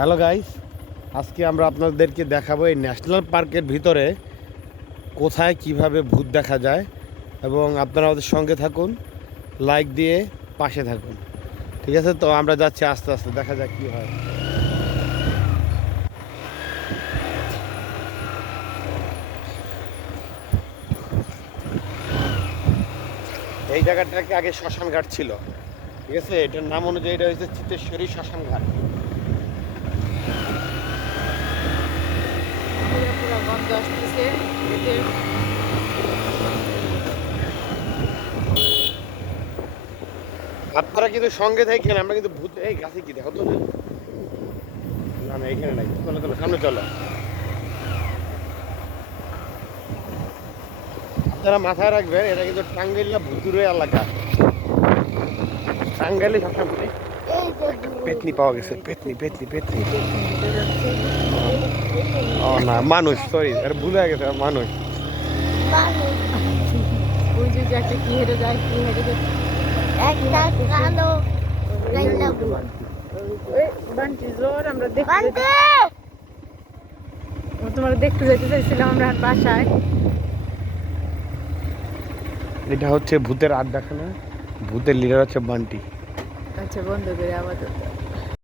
Hello guys, আজকে আমরা আপনাদেরকে দেখাবো এই ন্যাশনাল পার্কের ভিতরে কোথায় কিভাবে ভূত দেখা যায়। এবং আপনারা আমাদের সঙ্গে থাকুন, লাইক দিয়ে পাশে থাকুন। ঠিক আছে, তো আমরা যাচ্ছি আস্তে আস্তে, দেখা যাক কী হয়। এই জায়গাটাকে আগে শ্মশান ঘাট ছিল। ঠিক আছে, এটার নাম অনুযায়ী এটা হচ্ছে চিতেশ্বরী শ্মশান ঘাট। আপনারা কিন্তু সঙ্গে থাকেন, আমরা কিন্তু ভূত এই গাছে কি দেখো তো। না না, এখানে নাই, চলো চলো সামনে চলো। আপনারা মাথায় রাখবেন, এটা কিন্তু টাঙ্গাইল ভুতুরে এলাকা। টাঙ্গাইলে সবসময় পেতনি পাওয়া গেছে, পেতনি পেতনি পেতনি। ও না, মানুষ, সরি, আর ভুল হয়ে গেছে, মানুষ। ওই যে একটা কি হেঁটে যায়, কি হেঁটে যায়, একটা কালো বান্টি জোর আমরা তোমার দেখতে যেতে চাইছিলাম আমরা বাসায়। এটা হচ্ছে ভূতের আড্ডাখানা, ভূতের লিডার হচ্ছে বান্টি। আচ্ছা, বন্ধ করে আপাতত।